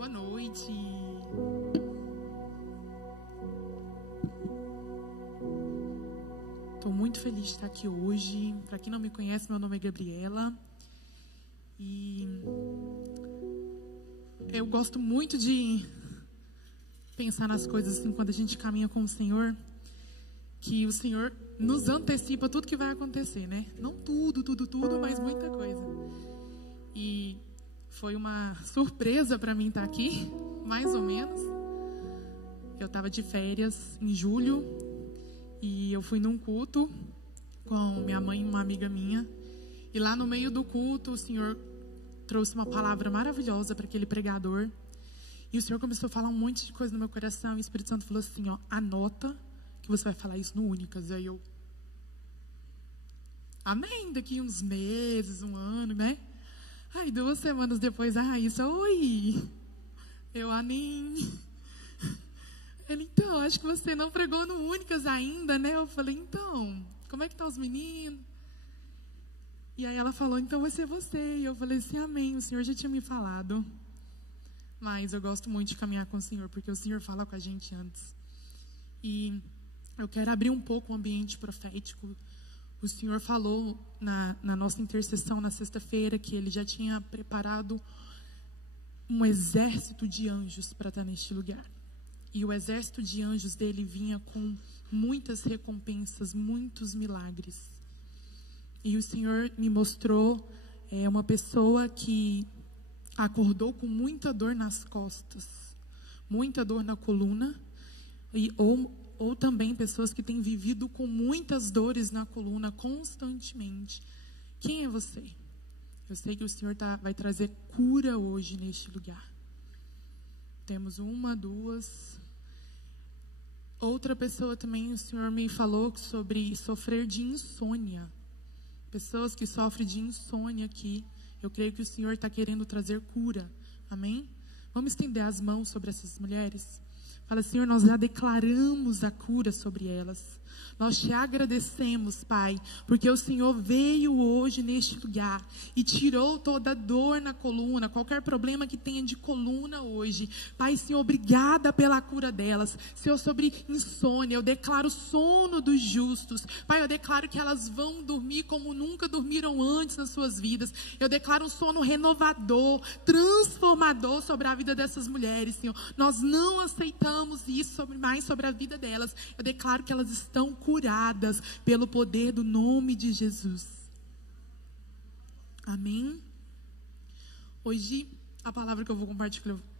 Boa noite. Estou muito feliz de estar aqui hoje. Para quem não me conhece, meu nome é Gabriela. E eu gosto muito de pensar nas coisas assim, quando a gente caminha com o Senhor, que o Senhor nos antecipa tudo que vai acontecer, né? Não tudo, mas muita coisa. E foi uma surpresa para mim estar aqui, mais ou menos. Eu estava de férias em julho e eu fui num culto com minha mãe e uma amiga minha. E lá no meio do culto, o Senhor trouxe uma palavra maravilhosa para aquele pregador. E o Senhor começou a falar um monte de coisa no meu coração. E o Espírito Santo falou assim, ó, anota que você vai falar isso no Únicas. Aí eu, amém, daqui uns meses, um ano, né? Aí 2 semanas depois, Raíssa, oi. Eu, nem. Ele, então, acho que você não pregou no Únicas ainda, né? Eu falei, então, como é que tá os meninos? E aí ela falou, então vai ser você. E eu falei assim, amém, o Senhor já tinha me falado. Mas eu gosto muito de caminhar com o Senhor, porque o Senhor fala com a gente antes. E eu quero abrir um pouco o ambiente profético. O Senhor falou na nossa intercessão na sexta-feira que Ele já tinha preparado um exército de anjos para estar neste lugar. E o exército de anjos dele vinha com muitas recompensas, muitos milagres. E o Senhor me mostrou uma pessoa que acordou com muita dor nas costas, muita dor na coluna, ou também pessoas que têm vivido com muitas dores na coluna constantemente. Quem é você? Eu sei que o Senhor vai trazer cura hoje neste lugar. Temos 1, 2. Outra pessoa também, o Senhor me falou sobre sofrer de insônia. Pessoas que sofrem de insônia aqui. Eu creio que o Senhor está querendo trazer cura. Amém? Vamos estender as mãos sobre essas mulheres? Fala, Senhor, nós já declaramos a cura sobre elas. Nós te agradecemos, Pai, porque o Senhor veio hoje neste lugar e tirou toda dor na coluna, qualquer problema que tenha de coluna hoje. Pai, Senhor, obrigada pela cura delas. Senhor, sobre insônia, eu declaro sono dos justos. Pai, eu declaro que elas vão dormir como nunca dormiram antes nas suas vidas. Eu declaro um sono renovador, transformador sobre a vida dessas mulheres, Senhor. Nós não aceitamos isso mais sobre a vida delas. Eu declaro que elas estão curadas pelo poder do nome de Jesus. Amém? Hoje, a palavra que eu vou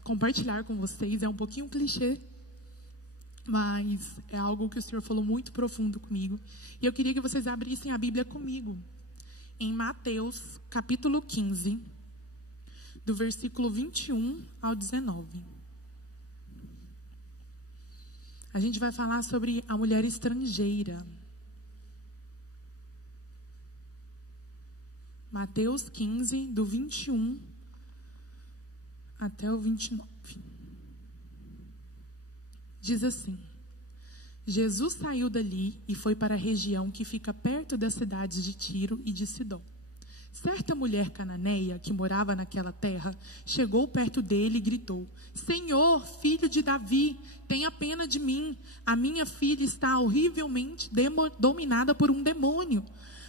compartilhar com vocês é um pouquinho clichê, mas é algo que o Senhor falou muito profundo comigo. E eu queria que vocês abrissem a Bíblia comigo, em Mateus, capítulo 15, do versículo 21 ao 19. A gente vai falar sobre a mulher estrangeira. Mateus 15, do 21 até o 29. Diz assim: Jesus saiu dali e foi para a região que fica perto das cidades de Tiro e de Sidom. Certa mulher cananeia que morava naquela terra chegou perto dele e gritou: Senhor, filho de Davi, tenha pena de mim. A minha filha está horrivelmente dominada por um demônio.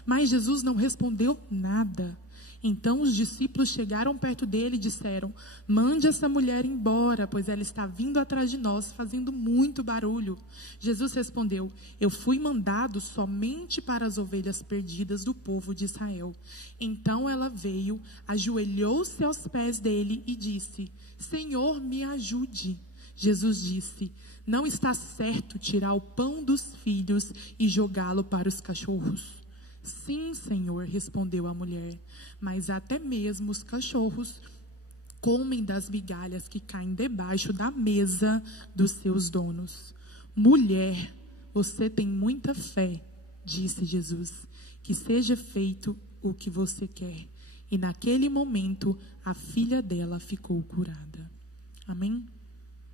Mas Jesus não respondeu nada. Então os discípulos chegaram perto dele e disseram: mande essa mulher embora, pois ela está vindo atrás de nós, fazendo muito barulho. Jesus respondeu: eu fui mandado somente para as ovelhas perdidas do povo de Israel. Então ela veio, ajoelhou-se aos pés dele e disse: Senhor, me ajude. Jesus disse: não está certo tirar o pão dos filhos e jogá-lo para os cachorros. Sim, Senhor, respondeu a mulher, mas até mesmo os cachorros comem das migalhas que caem debaixo da mesa dos seus donos. Mulher, você tem muita fé, disse Jesus, que seja feito o que você quer. E naquele momento, a filha dela ficou curada. Amém?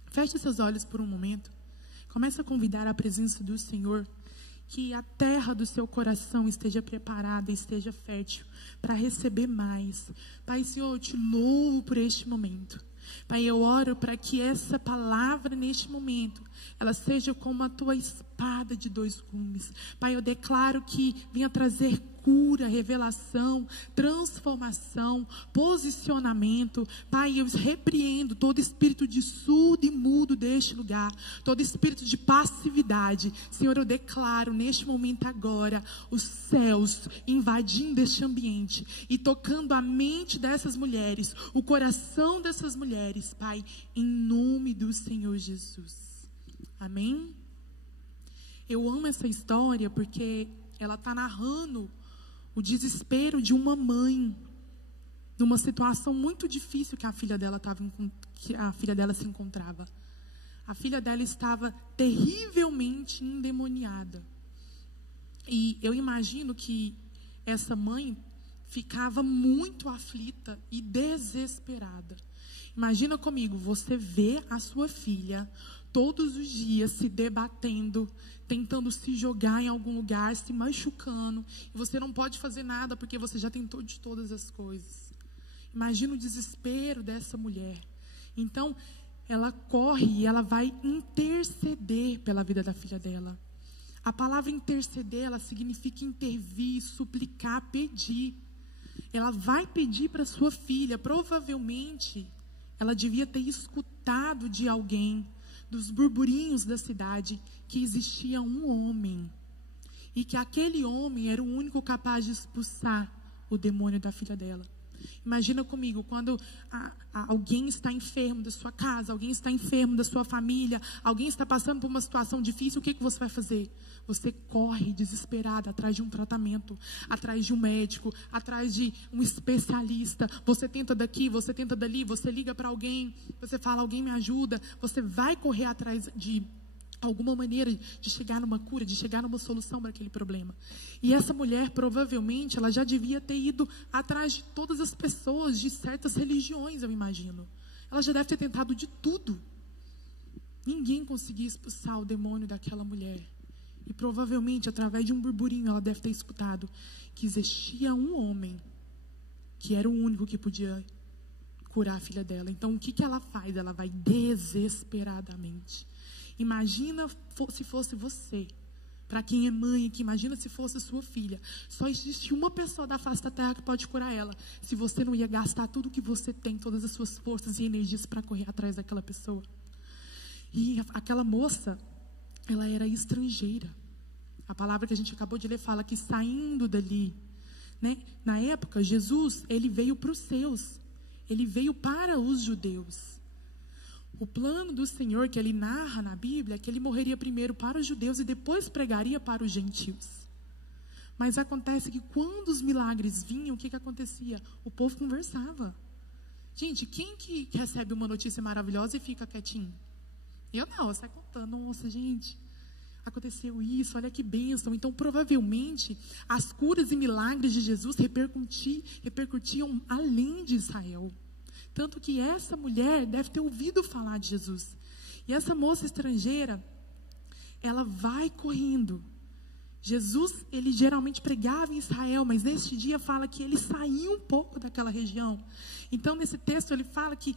Feche seus olhos por um momento. Comece a convidar a presença do Senhor. Que a terra do seu coração esteja preparada, esteja fértil para receber mais. Pai, Senhor, eu te louvo por este momento. Pai, eu oro para que essa palavra neste momento, ela seja como a tua espada de dois gumes. Pai, eu declaro que venha trazer cura, revelação, transformação, posicionamento. Pai, eu repreendo todo espírito de surdo e mudo deste lugar, todo espírito de passividade. Senhor, eu declaro neste momento agora os céus invadindo este ambiente e tocando a mente dessas mulheres, o coração dessas mulheres, Pai, em nome do Senhor Jesus. Amém? Eu amo essa história porque ela está narrando o desespero de uma mãe numa situação muito difícil que a filha dela se encontrava. A filha dela estava terrivelmente endemoniada. E eu imagino que essa mãe ficava muito aflita e desesperada. Imagina comigo, você vê a sua filha todos os dias se debatendo, tentando se jogar em algum lugar, se machucando, e você não pode fazer nada porque você já tentou de todas as coisas. Imagina o desespero dessa mulher. Então, ela corre e ela vai interceder pela vida da filha dela. A palavra interceder, ela significa intervir, suplicar, pedir. Ela vai pedir para sua filha. Provavelmente, ela devia ter escutado de alguém, dos burburinhos da cidade, que existia um homem. E que aquele homem era o único capaz de expulsar o demônio da filha dela. Imagina comigo, quando alguém está enfermo da sua casa, alguém está enfermo da sua família, alguém está passando por uma situação difícil, o que você vai fazer? Você corre desesperada atrás de um tratamento, atrás de um médico, atrás de um especialista. Você tenta daqui, você tenta dali, você liga para alguém, você fala, alguém me ajuda. Você vai correr atrás de alguma maneira de chegar numa cura, de chegar numa solução para aquele problema. E essa mulher, provavelmente, ela já devia ter ido atrás de todas as pessoas de certas religiões, eu imagino. Ela já deve ter tentado de tudo. Ninguém conseguia expulsar o demônio daquela mulher. E provavelmente, através de um burburinho, ela deve ter escutado que existia um homem que era o único que podia curar a filha dela. Então, o que ela faz? Ela vai desesperadamente. Imagina se fosse você. Para quem é mãe aqui, imagina se fosse sua filha. Só existe uma pessoa da face da terra que pode curar ela. Se você não ia gastar tudo que você tem, todas as suas forças e energias para correr atrás daquela pessoa. E aquela moça, ela era estrangeira. A palavra que a gente acabou de ler fala que saindo dali, né? Na época, Jesus, ele veio para os seus. Ele veio para os judeus. O plano do Senhor que ele narra na Bíblia é que ele morreria primeiro para os judeus e depois pregaria para os gentios. Mas acontece que quando os milagres vinham, o que acontecia? O povo conversava. Gente, quem que recebe uma notícia maravilhosa e fica quietinho? Eu não, você está contando, nossa, gente, aconteceu isso, olha que bênção. Então, provavelmente, as curas e milagres de Jesus repercutiam além de Israel. Tanto que essa mulher deve ter ouvido falar de Jesus. E essa moça estrangeira, ela vai correndo. Jesus, ele geralmente pregava em Israel, mas neste dia fala que ele saiu um pouco daquela região. Então, nesse texto, ele fala que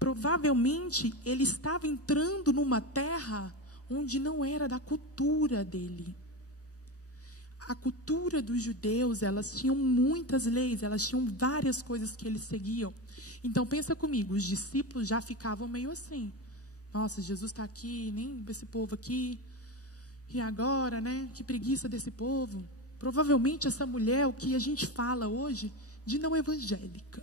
provavelmente ele estava entrando numa terra onde não era da cultura dele. A cultura dos judeus, elas tinham muitas leis, elas tinham várias coisas que eles seguiam. Então, pensa comigo, os discípulos já ficavam meio assim. Nossa, Jesus está aqui, nem esse povo aqui. E agora, né? Que preguiça desse povo. Provavelmente essa mulher, o que a gente fala hoje, de não evangélica.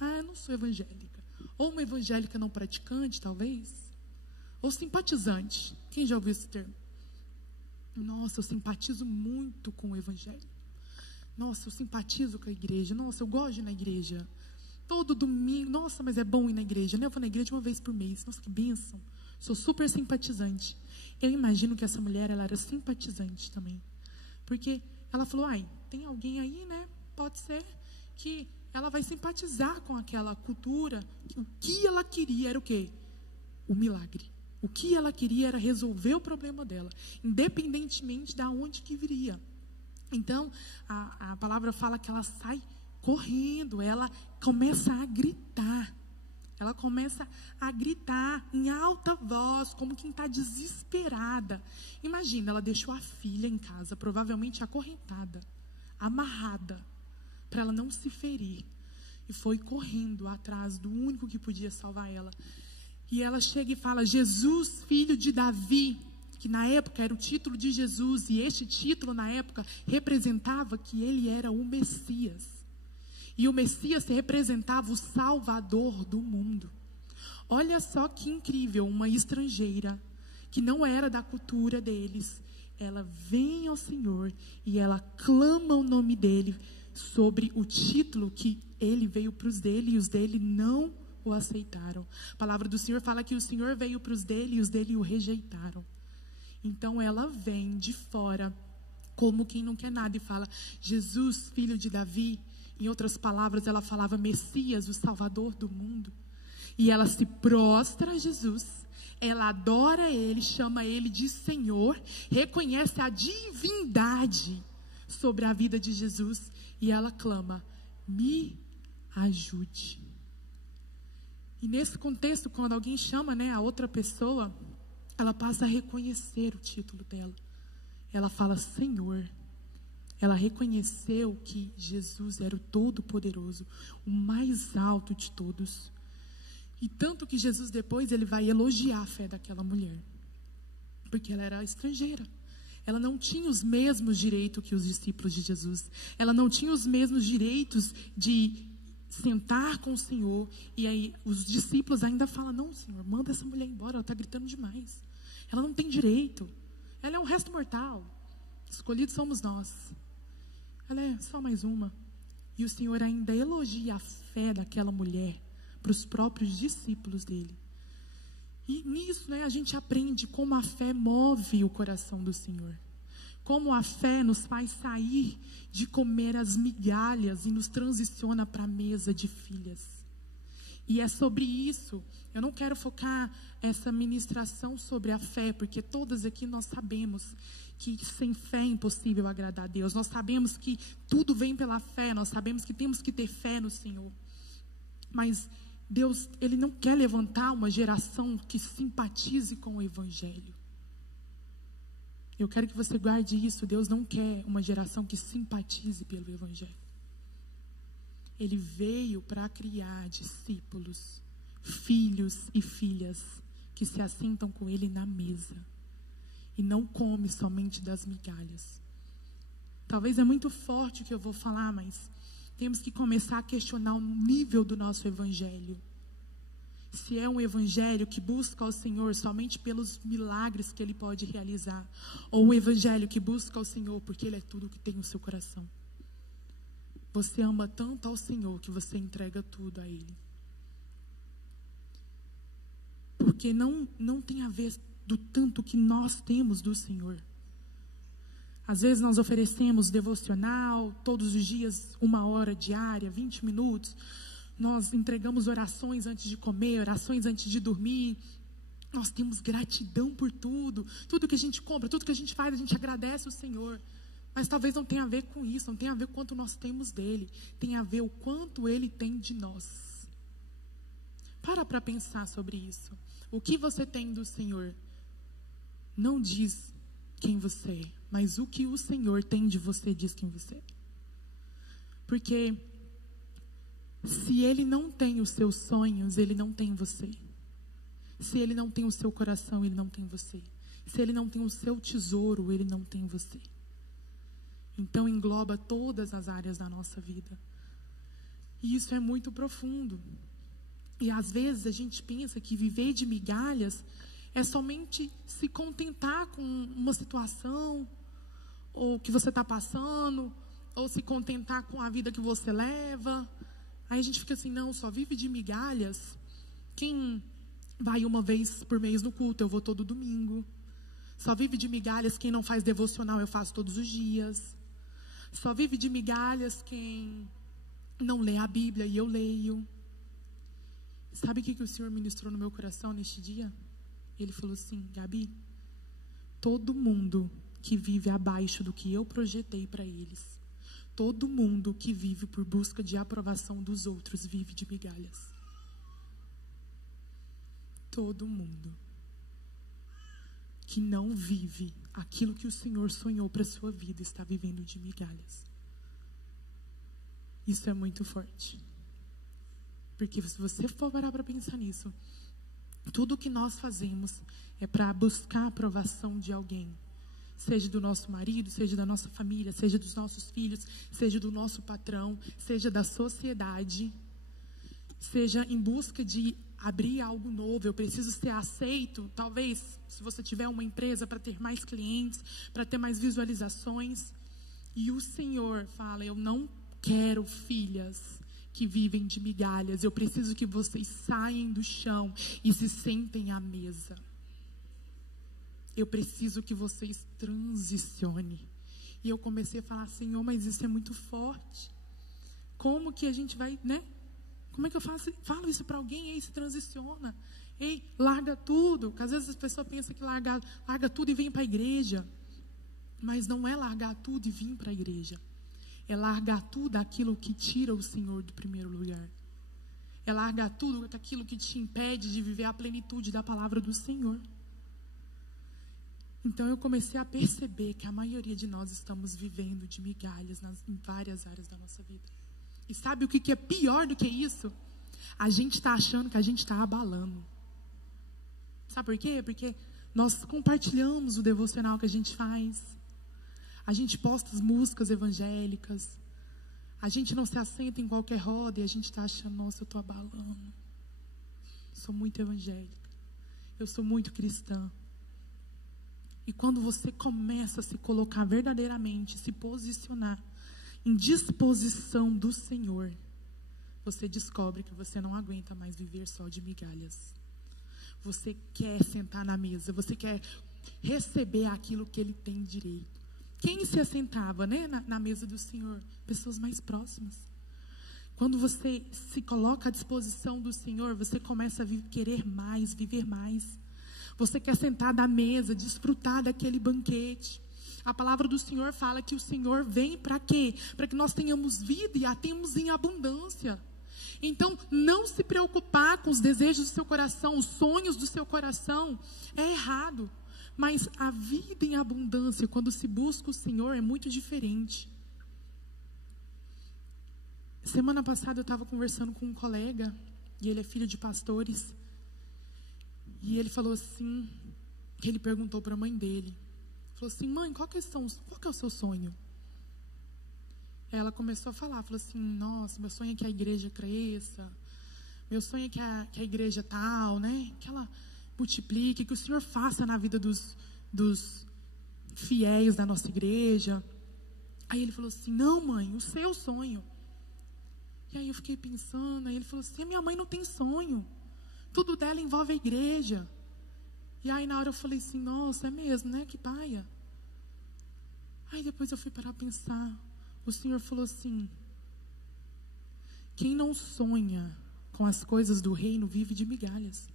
Ah, eu não sou evangélica. Ou uma evangélica não praticante, talvez. Ou simpatizante. Quem já ouviu esse termo? Nossa, eu simpatizo muito com o evangelho. Nossa, eu simpatizo com a igreja. Nossa, eu gosto de ir na igreja. Todo domingo. Nossa, mas é bom ir na igreja, né? Eu vou na igreja uma vez por mês. Nossa, que bênção. Sou super simpatizante. Eu imagino que essa mulher, ela era simpatizante também. Porque ela falou, tem alguém aí, né? Pode ser que ela vai simpatizar com aquela cultura. O que ela queria era o quê? O milagre. O que ela queria era resolver o problema dela, independentemente de onde que viria. Então, a palavra fala que ela sai correndo, ela começa a gritar. Ela começa a gritar em alta voz, como quem está desesperada. Imagina, ela deixou a filha em casa, provavelmente acorrentada, amarrada, para ela não se ferir. E foi correndo atrás do único que podia salvar ela. E ela chega e fala: Jesus, filho de Davi, que na época era o título de Jesus, e este título na época representava que ele era o Messias. E o Messias representava o Salvador do mundo. Olha só que incrível, uma estrangeira, que não era da cultura deles, ela vem ao Senhor e ela clama o nome dele sobre o título que ele veio para os dele e os dele não o aceitaram. A palavra do Senhor fala que o Senhor veio para os dele e os dele o rejeitaram. Então ela vem de fora, como quem não quer nada, e fala: Jesus, filho de Davi. Em outras palavras, ela falava Messias, o Salvador do mundo. E ela se prostra a Jesus, ela adora ele, chama ele de Senhor, reconhece a divindade sobre a vida de Jesus e ela clama: me ajude. E nesse contexto, quando alguém chama, a outra pessoa, ela passa a reconhecer o título dela. Ela fala Senhor. Ela reconheceu que Jesus era o Todo-Poderoso, o mais alto de todos. E tanto que Jesus depois ele vai elogiar a fé daquela mulher, porque ela era estrangeira. Ela não tinha os mesmos direitos que os discípulos de Jesus. Ela não tinha os mesmos direitos de sentar com o Senhor. E aí os discípulos ainda falam: não, Senhor, manda essa mulher embora, ela está gritando demais. Ela não tem direito. Ela é um resto mortal. Escolhidos somos nós. Ela é só mais uma. E o Senhor ainda elogia a fé daquela mulher para os próprios discípulos dele. E nisso, a gente aprende como a fé move o coração do Senhor. Como a fé nos faz sair de comer as migalhas e nos transiciona para a mesa de filhas. E é sobre isso. Eu não quero focar essa ministração sobre a fé, porque todas aqui nós sabemos que sem fé é impossível agradar a Deus. Nós sabemos que tudo vem pela fé, nós sabemos que temos que ter fé no Senhor. Mas Deus, Ele não quer levantar uma geração que simpatize com o Evangelho. Eu quero que você guarde isso. Deus não quer uma geração que simpatize pelo Evangelho. Ele veio para criar discípulos, filhos e filhas que se assentam com Ele na mesa e não come somente das migalhas. Talvez é muito forte o que eu vou falar, mas temos que começar a questionar o nível do nosso evangelho. Se é um evangelho que busca ao Senhor somente pelos milagres que Ele pode realizar, ou um evangelho que busca ao Senhor porque Ele é tudo que tem no seu coração. Você ama tanto ao Senhor que você entrega tudo a Ele. Porque não tem a ver do tanto que nós temos do Senhor. Às vezes nós oferecemos devocional, todos os dias, 1 hora diária, 20 minutos. Nós entregamos orações antes de comer, orações antes de dormir. Nós temos gratidão por tudo. Tudo que a gente compra, tudo que a gente faz, a gente agradece o Senhor. Mas talvez não tenha a ver com isso, não tenha a ver com o quanto nós temos dele. Tem a ver o quanto Ele tem de nós. Para pensar sobre isso. O que você tem do Senhor não diz quem você é, mas o que o Senhor tem de você diz quem você é. Porque se Ele não tem os seus sonhos, Ele não tem você. Se Ele não tem o seu coração, Ele não tem você. Se Ele não tem o seu tesouro, Ele não tem você. Então engloba todas as áreas da nossa vida. E isso é muito profundo. E às vezes a gente pensa que viver de migalhas é somente se contentar com uma situação, ou que você está passando, ou se contentar com a vida que você leva. Aí a gente fica assim, não, só vive de migalhas quem vai uma vez por mês no culto, eu vou todo domingo. Só vive de migalhas quem não faz devocional, eu faço todos os dias. Só vive de migalhas quem não lê a Bíblia e eu leio. Sabe o que o Senhor ministrou no meu coração neste dia? Ele falou assim, Gabi, todo mundo que vive abaixo do que eu projetei para eles, todo mundo que vive por busca de aprovação dos outros, vive de migalhas. todo mundo que não vive aquilo que o Senhor sonhou para a sua vida está vivendo de migalhas. Isso é muito forte. Porque se você for parar para pensar nisso, tudo que nós fazemos é para buscar a aprovação de alguém. Seja do nosso marido, seja da nossa família, seja dos nossos filhos, seja do nosso patrão, seja da sociedade, seja em busca de abrir algo novo. Eu preciso ser aceito, talvez, se você tiver uma empresa, para ter mais clientes, para ter mais visualizações. E o Senhor fala: eu não quero filhas que vivem de migalhas. Eu preciso que vocês saiam do chão e se sentem à mesa. Eu preciso que vocês transicionem. E eu comecei a falar: Senhor, mas isso é muito forte. Como que a gente vai, né? Como é que eu falo isso para alguém? Ei, se transiciona. Ei, larga tudo. Porque às vezes as pessoas pensam que larga tudo e vem para a igreja. Mas não é largar tudo e vir para a igreja. É largar tudo aquilo que tira o Senhor do primeiro lugar. É largar tudo aquilo que te impede de viver a plenitude da palavra do Senhor. Então eu comecei a perceber que a maioria de nós estamos vivendo de migalhas em várias áreas da nossa vida. E sabe o que é pior do que isso? A gente está achando que a gente está abalando. Sabe por quê? Porque nós compartilhamos o devocional que a gente faz. A gente posta as músicas evangélicas. A gente não se assenta em qualquer roda e a gente está achando: nossa, eu estou abalando. Sou muito evangélica. Eu sou muito cristã. E quando você começa a se colocar verdadeiramente, se posicionar em disposição do Senhor, você descobre que você não aguenta mais viver só de migalhas. Você quer sentar na mesa, você quer receber aquilo que Ele tem direito. Quem se assentava, né, na mesa do Senhor? Pessoas mais próximas. Quando você se coloca à disposição do Senhor, você começa a querer mais, viver mais. Você quer sentar da mesa, desfrutar daquele banquete. A palavra do Senhor fala que o Senhor vem para quê? Para que nós tenhamos vida e a temos em abundância. Então, não se preocupar com os desejos do seu coração, os sonhos do seu coração, é errado. Mas a vida em abundância, quando se busca o Senhor, é muito diferente. Semana passada eu estava conversando com um colega, e ele é filho de pastores. E ele falou assim, que ele perguntou para a mãe dele. Falou assim: mãe, qual que é o seu sonho? Ela começou a falar, falou assim: nossa, meu sonho é que a igreja cresça. Meu sonho é que a igreja tal, né? Que ela multiplique, que o Senhor faça na vida dos fiéis da nossa igreja. Aí ele falou assim: não, mãe, o seu sonho. E aí eu fiquei pensando, aí ele falou assim: a minha mãe não tem sonho. Tudo dela envolve a igreja. E aí na hora eu falei assim: nossa, é mesmo, né? Que paia. Aí depois eu fui parar a pensar. O Senhor falou assim: quem não sonha com as coisas do reino vive de migalhas.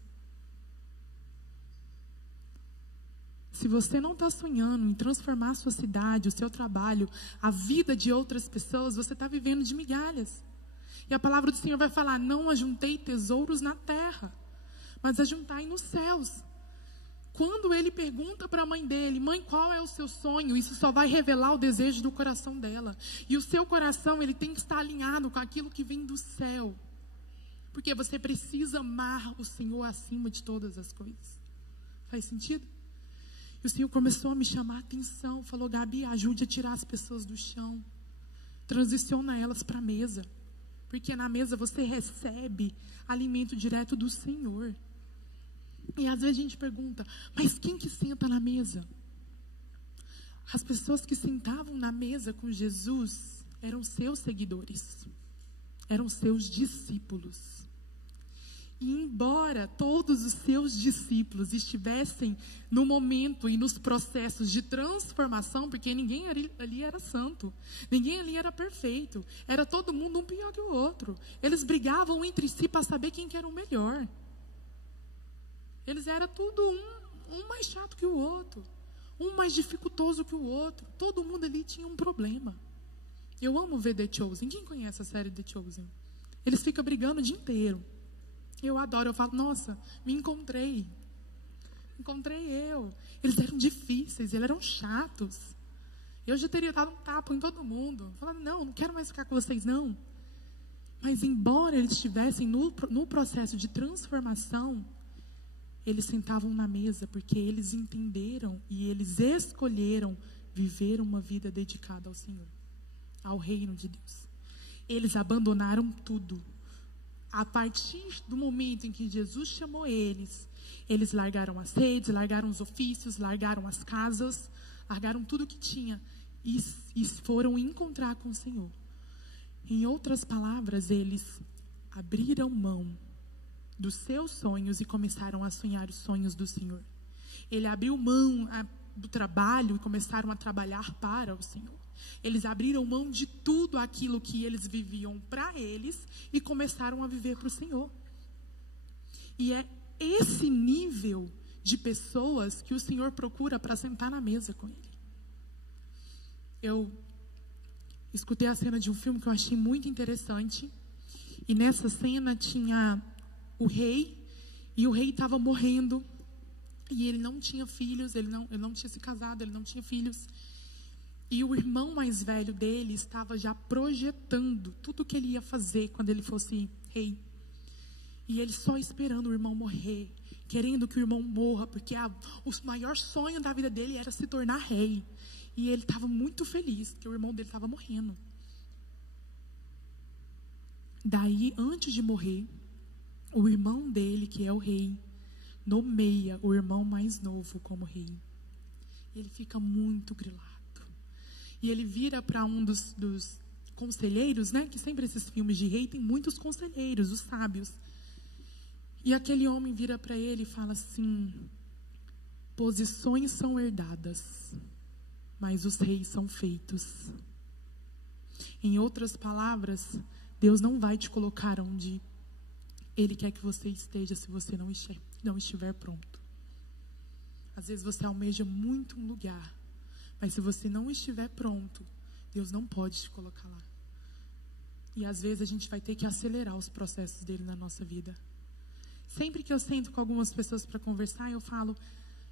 Se você não está sonhando em transformar a sua cidade, o seu trabalho, a vida de outras pessoas, você está vivendo de migalhas. E a palavra do Senhor vai falar: não ajuntei tesouros na terra, mas ajuntai nos céus. Quando ele pergunta para a mãe dele: mãe, qual é o seu sonho? Isso só vai revelar o desejo do coração dela. E o seu coração, ele tem que estar alinhado com aquilo que vem do céu. Porque você precisa amar o Senhor acima de todas as coisas. Faz sentido? E o Senhor começou a me chamar a atenção. Falou: Gabi, ajude a tirar as pessoas do chão. Transiciona elas para a mesa. Porque na mesa você recebe alimento direto do Senhor. E às vezes a gente pergunta: mas quem que senta na mesa? As pessoas que sentavam na mesa com Jesus eram seus seguidores. Eram seus discípulos. E embora todos os seus discípulos estivessem no momento e nos processos de transformação, porque ninguém ali era santo, ninguém ali era perfeito, era todo mundo um pior que o outro. Eles brigavam entre si para saber quem que era o melhor. Eles eram tudo um mais chato que o outro, um mais dificultoso que o outro. Todo mundo ali tinha um problema. Eu amo ver The Chosen. Quem conhece a série The Chosen? Eles ficam brigando o dia inteiro. Eu adoro, eu falo, nossa, me encontrei. Encontrei eu. Eles eram difíceis, eles eram chatos. Eu já teria dado um tapa em todo mundo. Falando, não quero mais ficar com vocês, não. Mas embora eles estivessem no processo de transformação, eles sentavam na mesa porque eles entenderam e eles escolheram viver uma vida dedicada ao Senhor, ao reino de Deus. Eles abandonaram tudo. A partir do momento em que Jesus chamou eles largaram as redes, largaram os ofícios, largaram as casas, largaram tudo que tinha e foram encontrar com o Senhor. Em outras palavras, eles abriram mão dos seus sonhos e começaram a sonhar os sonhos do Senhor. Ele abriu mão do trabalho e começaram a trabalhar para o Senhor. Eles abriram mão de tudo aquilo que eles viviam para eles e começaram a viver para o Senhor. E é esse nível de pessoas que o Senhor procura para sentar na mesa com Ele. Eu escutei a cena de um filme que eu achei muito interessante. E nessa cena tinha o rei, e o rei estava morrendo. E ele não tinha filhos, ele não tinha se casado, ele não tinha filhos. E o irmão mais velho dele estava já projetando tudo o que ele ia fazer quando ele fosse rei. E ele só esperando o irmão morrer, querendo que o irmão morra, porque o maior sonho da vida dele era se tornar rei. E ele estava muito feliz, que o irmão dele estava morrendo. Daí, antes de morrer, o irmão dele, que é o rei, nomeia o irmão mais novo como rei. E ele fica muito grilado. E ele vira para um dos conselheiros, né? Que sempre esses filmes de rei tem muitos conselheiros, os sábios. E aquele homem vira para ele e fala assim: posições são herdadas, mas os reis são feitos. Em outras palavras, Deus não vai te colocar onde Ele quer que você esteja se você não estiver pronto. Às vezes você almeja muito um lugar, mas se você não estiver pronto, Deus não pode te colocar lá. E às vezes a gente vai ter que acelerar os processos dele na nossa vida. Sempre que eu sento com algumas pessoas para conversar, eu falo: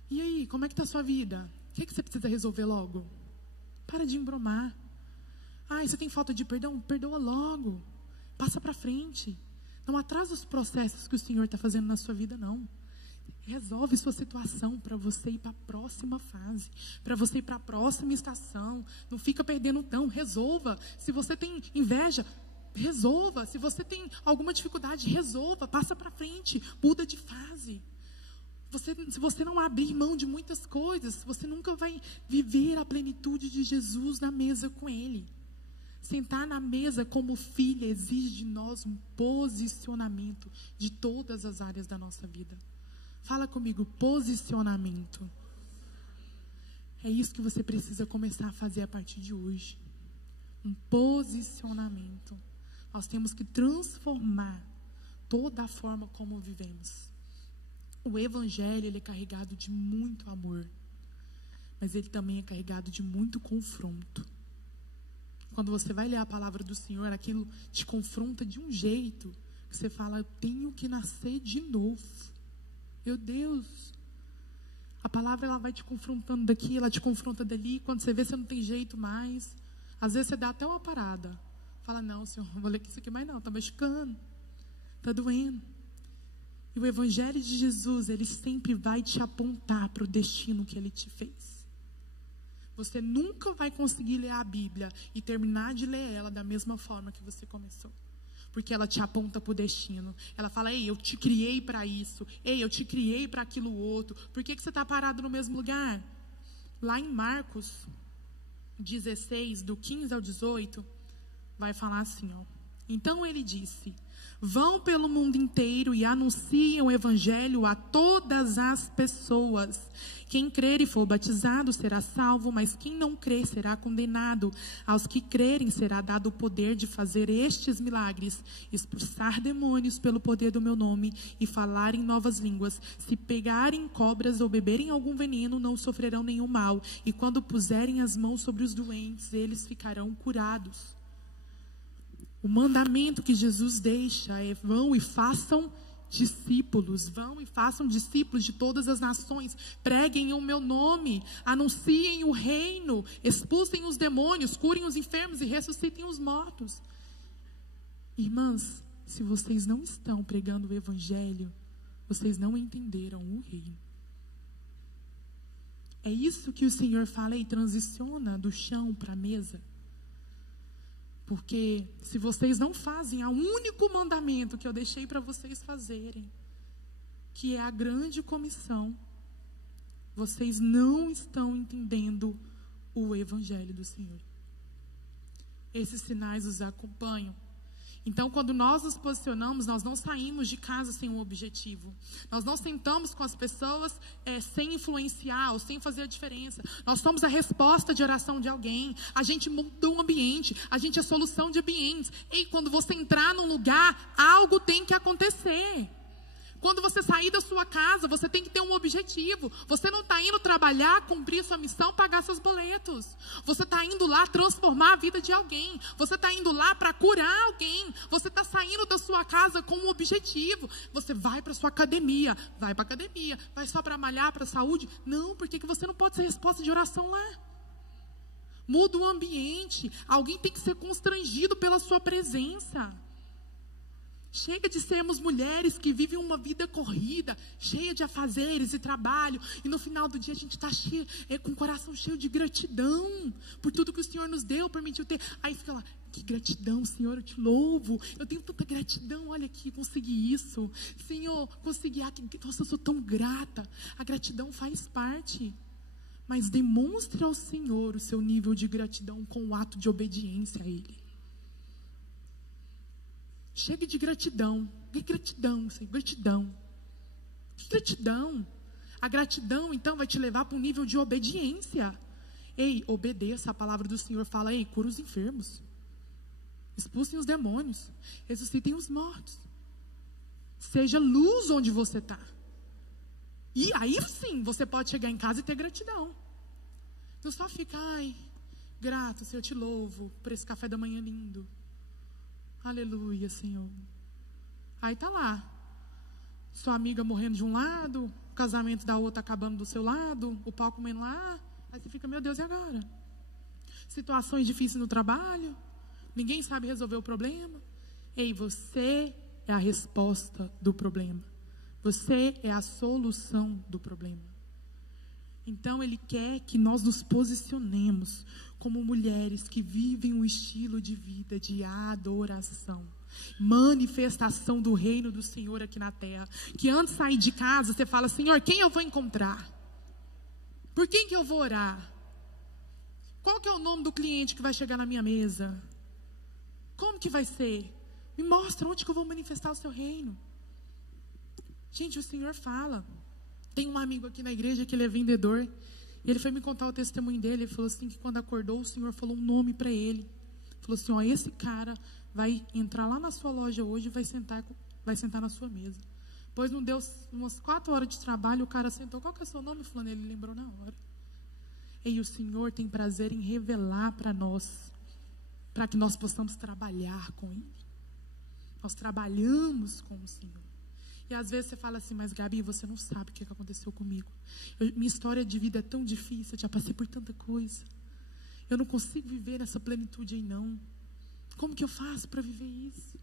e aí, como é que está a sua vida? O que você precisa resolver logo? Para de embromar. Você tem falta de perdão? Perdoa logo. Passa para frente. Não atrasa os processos que o Senhor está fazendo na sua vida, não. Resolve sua situação para você ir para a próxima fase, para você ir para a próxima estação. Não fica perdendo tempo, resolva. Se você tem inveja, resolva. Se você tem alguma dificuldade, resolva. Passa para frente, muda de fase. Se você não abrir mão de muitas coisas, você nunca vai viver a plenitude de Jesus na mesa com Ele. Sentar na mesa como filha exige de nós um posicionamento de todas as áreas da nossa vida. Fala comigo, posicionamento. É isso que você precisa começar a fazer a partir de hoje. Um posicionamento. Nós temos que transformar toda a forma como vivemos. O Evangelho, ele é carregado de muito amor, mas ele também é carregado de muito confronto. Quando você vai ler a palavra do Senhor, aquilo te confronta de um jeito que você fala: eu tenho que nascer de novo. Meu Deus. A palavra, ela vai te confrontando daqui, ela te confronta dali. Quando você vê, você não tem jeito mais. Às vezes você dá até uma parada. Fala: não, Senhor, não vou ler isso aqui mais não, está machucando, está doendo. E o Evangelho de Jesus, ele sempre vai te apontar para o destino que Ele te fez. Você nunca vai conseguir ler a Bíblia e terminar de ler ela da mesma forma que você começou. Porque ela te aponta para o destino. Ela fala: ei, eu te criei para isso. Ei, eu te criei para aquilo outro. Por que você está parado no mesmo lugar? Lá em Marcos 16, do 15 ao 18, vai falar assim, ó. Então ele disse: vão pelo mundo inteiro e anunciem o Evangelho a todas as pessoas. Quem crer e for batizado será salvo, mas quem não crer será condenado. Aos que crerem será dado o poder de fazer estes milagres: expulsar demônios pelo poder do meu nome e falar em novas línguas. Se pegarem cobras ou beberem algum veneno, não sofrerão nenhum mal. E quando puserem as mãos sobre os doentes, eles ficarão curados. O mandamento que Jesus deixa é: vão e façam discípulos, vão e façam discípulos de todas as nações, preguem o meu nome, anunciem o reino, expulsem os demônios, curem os enfermos e ressuscitem os mortos. Irmãs, se vocês não estão pregando o evangelho, vocês não entenderam o reino. É isso que o Senhor fala e transiciona do chão para a mesa. Porque se vocês não fazem o único mandamento que eu deixei para vocês fazerem, que é a grande comissão, vocês não estão entendendo o evangelho do Senhor. Esses sinais os acompanham. Então, quando nós nos posicionamos, nós não saímos de casa sem um objetivo. Nós não sentamos com as pessoas sem influenciar ou sem fazer a diferença. Nós somos a resposta de oração de alguém. A gente muda o ambiente. A gente é a solução de ambientes. E quando você entrar num lugar, algo tem que acontecer. Quando você sair da sua casa, você tem que ter um objetivo. Você não está indo trabalhar, cumprir sua missão, pagar seus boletos. Você está indo lá transformar a vida de alguém. Você está indo lá para curar alguém. Você está saindo da sua casa com um objetivo. Você vai para a sua academia. Vai para a academia. Vai só para malhar, para a saúde. Não, porque você não pode ser resposta de oração lá. Muda o ambiente. Alguém tem que ser constrangido pela sua presença. Chega de sermos mulheres que vivem uma vida corrida, cheia de afazeres e trabalho, e no final do dia a gente está com o coração cheio de gratidão por tudo que o Senhor nos deu, permitiu ter. Aí fica lá, que gratidão, Senhor, eu te louvo, eu tenho tanta gratidão, olha aqui, consegui isso, Senhor, consegui, nossa, eu sou tão grata. A gratidão faz parte, mas demonstre ao Senhor o seu nível de gratidão com o ato de obediência a Ele. Chegue de gratidão. Que gratidão, Senhor? Gratidão. Que gratidão. A gratidão, então, vai te levar para um nível de obediência. Ei, obedeça. A palavra do Senhor fala, ei, cura os enfermos. Expulsem os demônios. Ressuscitem os mortos. Seja luz onde você está. E aí sim, você pode chegar em casa e ter gratidão. Não só fica, ai, grato, Senhor, eu te louvo por esse café da manhã lindo. Aleluia, Senhor. Aí tá lá, sua amiga morrendo de um lado, o casamento da outra acabando do seu lado, o pau comendo lá. Aí você fica, meu Deus, e agora? Situações difíceis no trabalho, ninguém sabe resolver o problema. Ei, você é a resposta do problema. Você é a solução do problema. Então Ele quer que nós nos posicionemos como mulheres que vivem um estilo de vida de adoração, manifestação do reino do Senhor aqui na terra. Que antes de sair de casa você fala, Senhor, quem eu vou encontrar? Por quem que eu vou orar? Qual que é o nome do cliente que vai chegar na minha mesa? Como que vai ser? Me mostra onde que eu vou manifestar o seu reino. Gente, o Senhor fala. Tem um amigo aqui na igreja que ele é vendedor. E ele foi me contar o testemunho dele. Ele falou assim que quando acordou, o Senhor falou um nome para ele. Falou assim, ó, esse cara vai entrar lá na sua loja hoje e vai sentar na sua mesa. Pois não deu umas 4 horas de trabalho, o cara sentou. Qual que é o seu nome, fulano? Ele lembrou na hora. E o Senhor tem prazer em revelar para nós, para que nós possamos trabalhar com Ele. Nós trabalhamos com o Senhor. E às vezes você fala assim, mas Gabi, você não sabe o que aconteceu comigo. Minha história de vida é tão difícil, eu já passei por tanta coisa. Eu não consigo viver nessa plenitude aí não. Como que eu faço para viver isso?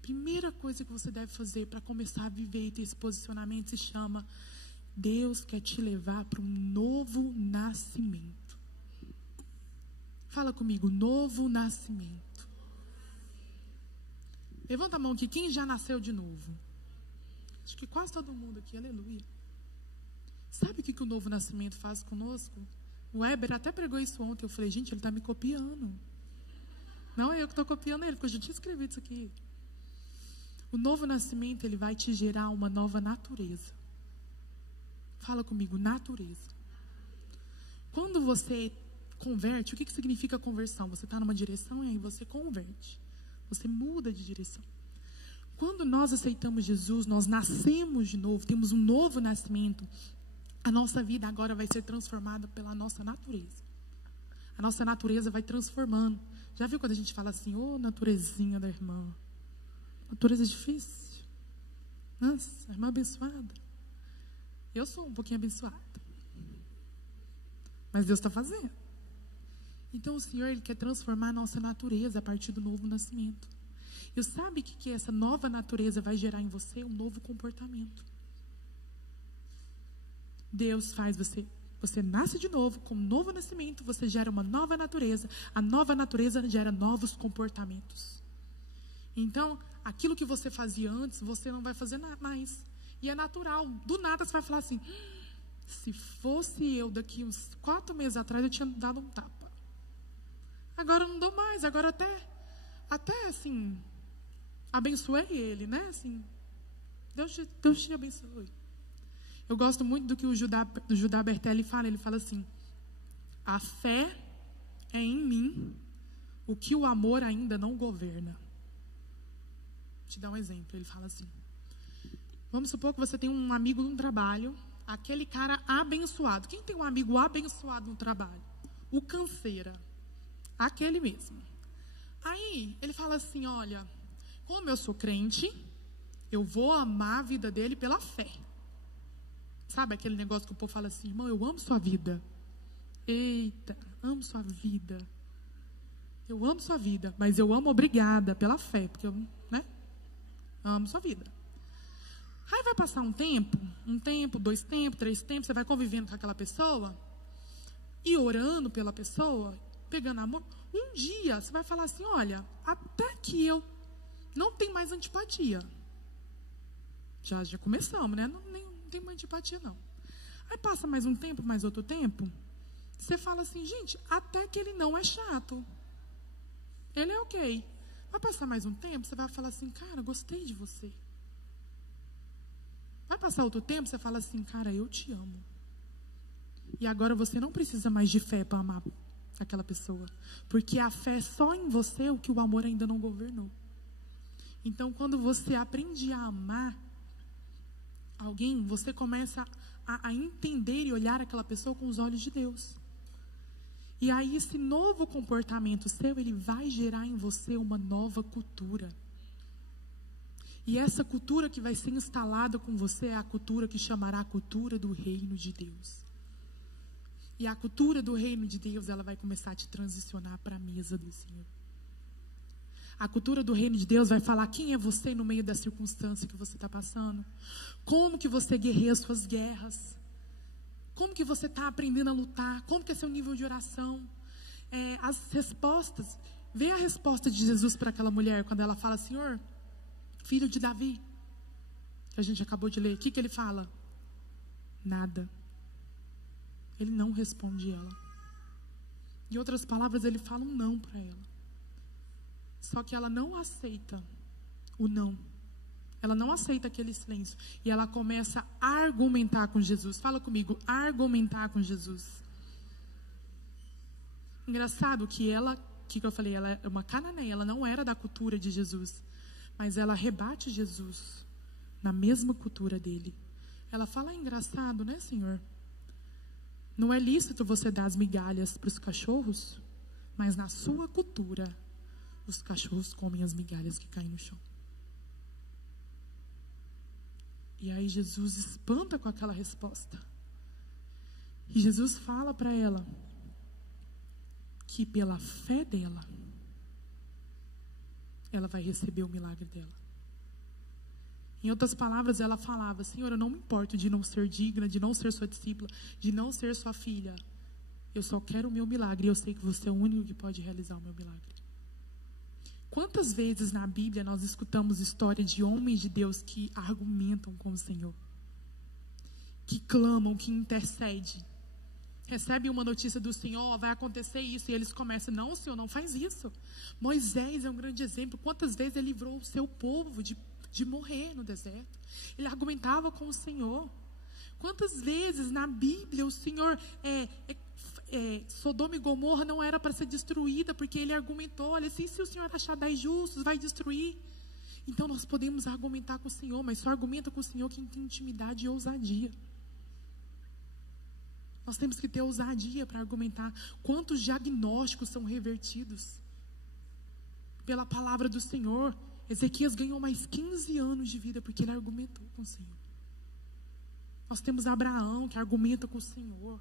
Primeira coisa que você deve fazer para começar a viver e ter esse posicionamento se chama, Deus quer te levar para um novo nascimento. Fala comigo, novo nascimento. Levanta a mão aqui, quem já nasceu de novo? Acho que quase todo mundo aqui, aleluia. Sabe o que o novo nascimento faz conosco? O Weber até pregou isso ontem. Eu falei, gente, ele está me copiando. Não é eu que estou copiando ele, porque eu já tinha escrevido isso aqui. O novo nascimento, ele vai te gerar uma nova natureza. Fala comigo, natureza. Quando você converte, o que significa conversão? Você está numa direção e aí você converte. Você muda de direção. Quando nós aceitamos Jesus, nós nascemos de novo, temos um novo nascimento. A nossa vida agora vai ser transformada pela nossa natureza. A nossa natureza vai transformando. Já viu quando a gente fala assim, ô naturezinha da irmã? Natureza difícil. Nossa, irmã abençoada. Eu sou um pouquinho abençoada. Mas Deus está fazendo. Então o Senhor, Ele quer transformar a nossa natureza a partir do novo nascimento. E sabe o que essa nova natureza vai gerar em você? Um novo comportamento. Deus faz você nasce de novo, com um novo nascimento, você gera uma nova natureza. A nova natureza gera novos comportamentos. Então, aquilo que você fazia antes, você não vai fazer mais. E é natural. Do nada você vai falar assim, se fosse eu daqui uns 4 meses atrás, eu tinha dado um tapa. Agora eu não dou mais, agora até assim, abençoei ele, né? Assim, Deus te abençoe. Eu gosto muito do que o Judá Bertelli fala. Ele fala assim, a fé é em mim o que o amor ainda não governa. Vou te dar um exemplo. Ele fala assim, vamos supor que você tem um amigo no trabalho, aquele cara abençoado. Quem tem um amigo abençoado no trabalho? O canseira. Aquele mesmo. Aí, ele fala assim, olha, como eu sou crente, eu vou amar a vida dele pela fé. Sabe aquele negócio que o povo fala assim, irmão, eu amo sua vida. Eita, amo sua vida. Eu amo sua vida, mas eu amo obrigada pela fé, porque eu, né, amo sua vida. Aí vai passar um tempo, 2 tempos, 3 tempos, você vai convivendo com aquela pessoa e orando pela pessoa, pegando amor. Um dia você vai falar assim, olha, até que eu não tenho mais antipatia. Já começamos, né? Não tem mais antipatia, não. Aí passa mais um tempo, mais outro tempo, você fala assim, gente, até que ele não é chato. Ele é ok. Vai passar mais um tempo, você vai falar assim, cara, gostei de você. Vai passar outro tempo, você fala assim, cara, eu te amo. E agora você não precisa mais de fé para amar aquela pessoa. Porque a fé é só em você o que o amor ainda não governou. Então, quando você aprende a amar alguém, você começa a entender e olhar aquela pessoa com os olhos de Deus. E aí, esse novo comportamento seu, ele vai gerar em você uma nova cultura. E essa cultura que vai ser instalada com você é a cultura que chamará a cultura do reino de Deus. E a cultura do reino de Deus, ela vai começar a te transicionar para a mesa do Senhor. A cultura do reino de Deus vai falar quem é você no meio da circunstância que você está passando. Como que você guerreia as suas guerras. Como que você está aprendendo a lutar. Como que é seu nível de oração. As respostas. Vê a resposta de Jesus para aquela mulher quando ela fala, Senhor, filho de Davi, que a gente acabou de ler. O que ele fala? Nada. Ele não responde ela. Em outras palavras, ele fala um não para ela. Só que ela não aceita o não. Ela não aceita aquele silêncio. E ela começa a argumentar com Jesus. Fala comigo, argumentar com Jesus. Engraçado que ela, que eu falei, ela é uma cananeia, ela não era da cultura de Jesus. Mas ela rebate Jesus na mesma cultura dele. Ela fala, engraçado, né, Senhor? Não é lícito você dar as migalhas para os cachorros, mas na sua cultura, os cachorros comem as migalhas que caem no chão. E aí Jesus espanta com aquela resposta. E Jesus fala para ela que pela fé dela, ela vai receber o milagre dela. Em outras palavras, ela falava, Senhor, eu não me importo de não ser digna, de não ser sua discípula, de não ser sua filha. Eu só quero o meu milagre e eu sei que você é o único que pode realizar o meu milagre. Quantas vezes na Bíblia nós escutamos histórias de homens de Deus que argumentam com o Senhor? Que clamam, que intercedem. Recebem uma notícia do Senhor, vai acontecer isso, e eles começam, não, Senhor, não faz isso. Moisés é um grande exemplo. Quantas vezes ele livrou o seu povo de morrer no deserto? Ele argumentava com o Senhor. Quantas vezes na Bíblia o Senhor Sodoma e Gomorra não era para ser destruída, porque ele argumentou, olha, se o Senhor achar 10 justos, vai destruir. Então nós podemos argumentar com o Senhor, mas só argumenta com o Senhor quem tem intimidade e ousadia. Nós temos que ter ousadia para argumentar. Quantos diagnósticos são revertidos pela palavra do Senhor? Ezequias ganhou mais 15 anos de vida porque ele argumentou com o Senhor. Nós temos Abraão que argumenta com o Senhor.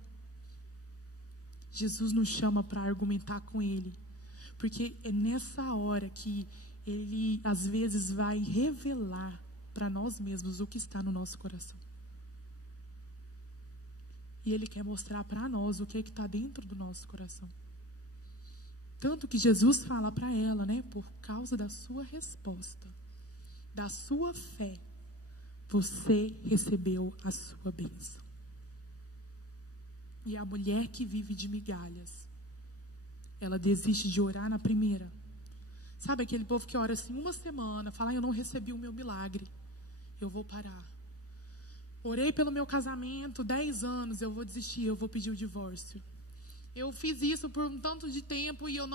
Jesus nos chama para argumentar com Ele, porque é nessa hora que Ele às vezes vai revelar para nós mesmos o que está no nosso coração. E Ele quer mostrar para nós o que está dentro do nosso coração. Tanto que Jesus fala para ela, né? Por causa da sua resposta, da sua fé, você recebeu a sua bênção. E a mulher que vive de migalhas, ela desiste de orar na primeira. Sabe aquele povo que ora assim uma semana, fala, eu não recebi o meu milagre, eu vou parar. Orei pelo meu casamento 10 anos, eu vou desistir, eu vou pedir o divórcio. Eu fiz isso por um tanto de tempo e eu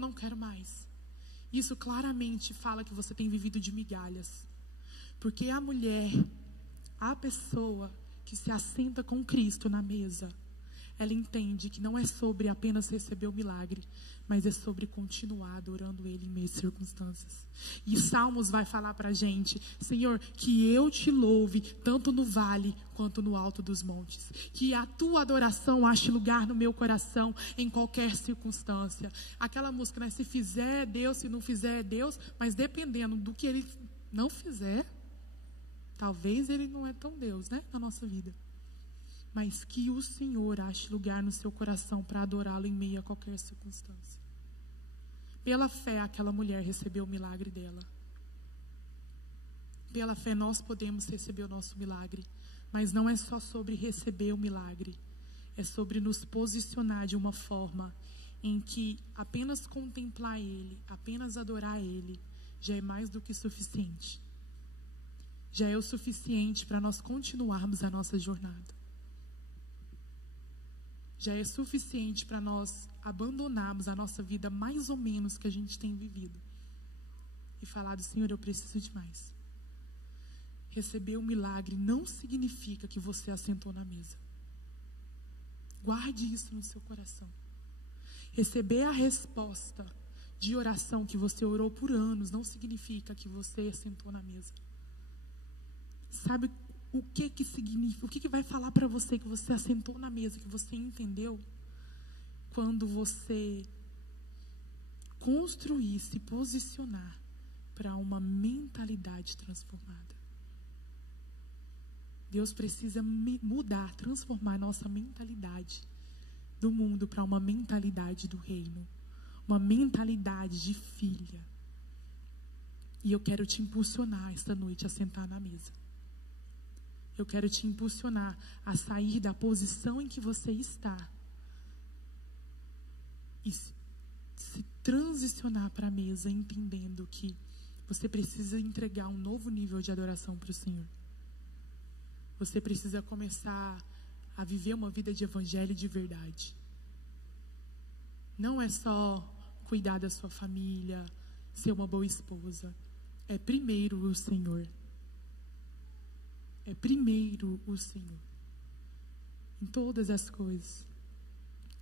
não quero mais. Isso claramente fala que você tem vivido de migalhas. Porque a mulher, a pessoa que se assenta com Cristo na mesa, ela entende que não é sobre apenas receber o milagre, mas é sobre continuar adorando Ele em meias circunstâncias. E Salmos vai falar para a gente, Senhor, que eu te louve tanto no vale quanto no alto dos montes. Que a tua adoração ache lugar no meu coração em qualquer circunstância. Aquela música, né? Se fizer é Deus, se não fizer é Deus, mas dependendo do que Ele não fizer, talvez Ele não é tão Deus, né? Na nossa vida. Mas que o Senhor ache lugar no seu coração para adorá-lo em meio a qualquer circunstância. Pela fé, aquela mulher recebeu o milagre dela. Pela fé, nós podemos receber o nosso milagre. Mas não é só sobre receber o milagre. É sobre nos posicionar de uma forma em que apenas contemplar Ele, apenas adorar Ele, já é mais do que suficiente. Já é o suficiente para nós continuarmos a nossa jornada. Já é suficiente para nós abandonarmos a nossa vida mais ou menos que a gente tem vivido. E falar do Senhor, eu preciso de mais. Receber um milagre não significa que você assentou na mesa. Guarde isso no seu coração. Receber a resposta de oração que você orou por anos não significa que você assentou na mesa. Sabe o que significa? O que vai falar para você que você assentou na mesa, que você entendeu? Quando você construir, se posicionar para uma mentalidade transformada. Deus precisa mudar, transformar nossa mentalidade do mundo para uma mentalidade do reino. Uma mentalidade de filha. E eu quero te impulsionar esta noite a sentar na mesa. Eu quero te impulsionar a sair da posição em que você está e se transicionar para a mesa, entendendo que você precisa entregar um novo nível de adoração para o Senhor. Você precisa começar a viver uma vida de evangelho de verdade. Não é só cuidar da sua família, ser uma boa esposa. É primeiro o Senhor. É primeiro o Senhor. Em todas as coisas.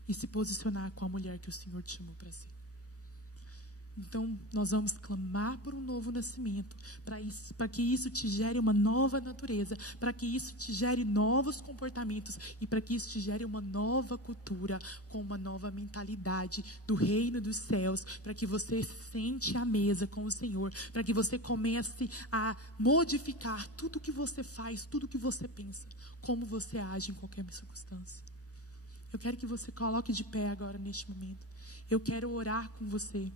E se posicionar com a mulher que o Senhor te chamou para ser. Então, nós vamos clamar por um novo nascimento, para que isso te gere uma nova natureza, para que isso te gere novos comportamentos e para que isso te gere uma nova cultura, com uma nova mentalidade do reino dos céus, para que você sente à mesa com o Senhor, para que você comece a modificar tudo que você faz, tudo que você pensa, como você age em qualquer circunstância. Eu quero que você coloque de pé agora neste momento. Eu quero orar com você.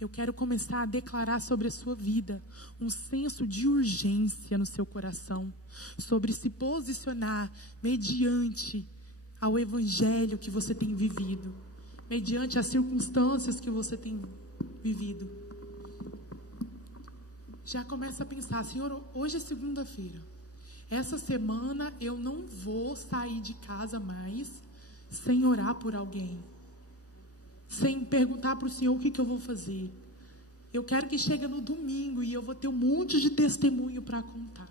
Eu quero começar a declarar sobre a sua vida um senso de urgência no seu coração, sobre se posicionar mediante ao evangelho que você tem vivido, mediante as circunstâncias que você tem vivido. Já começa a pensar, Senhor, hoje é segunda-feira. Essa semana eu não vou sair de casa mais sem orar por alguém. Sem perguntar para o Senhor o que eu vou fazer. Eu quero que chegue no domingo e eu vou ter um monte de testemunho para contar.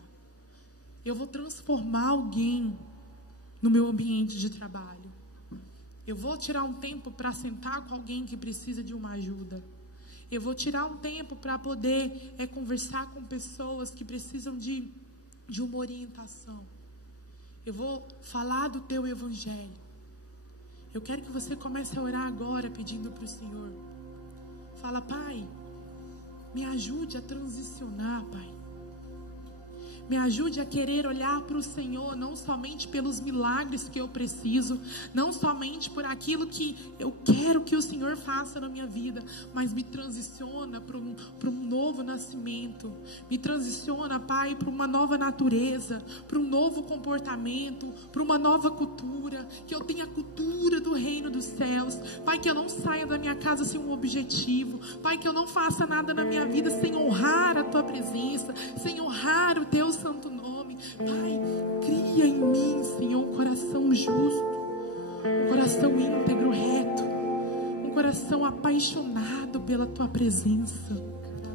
Eu vou transformar alguém no meu ambiente de trabalho. Eu vou tirar um tempo para sentar com alguém que precisa de uma ajuda. Eu vou tirar um tempo para poder conversar com pessoas que precisam de uma orientação. Eu vou falar do teu evangelho. Eu quero que você comece a orar agora pedindo para o Senhor. Fala: Pai, me ajude a transicionar, Pai. Me ajude a querer olhar para o Senhor, não somente pelos milagres que eu preciso, não somente por aquilo que eu quero que o Senhor faça na minha vida, mas me transiciona para um novo nascimento. Me transiciona, Pai, para uma nova natureza, para um novo comportamento, para uma nova cultura, que eu tenha a cultura do reino dos céus. Pai, que eu não saia da minha casa sem um objetivo. Pai, que eu não faça nada na minha vida sem honrar a Tua presença, sem honrar o Teu santo nome. Pai, cria em mim, Senhor, um coração justo, um coração íntegro, reto, um coração apaixonado pela Tua presença.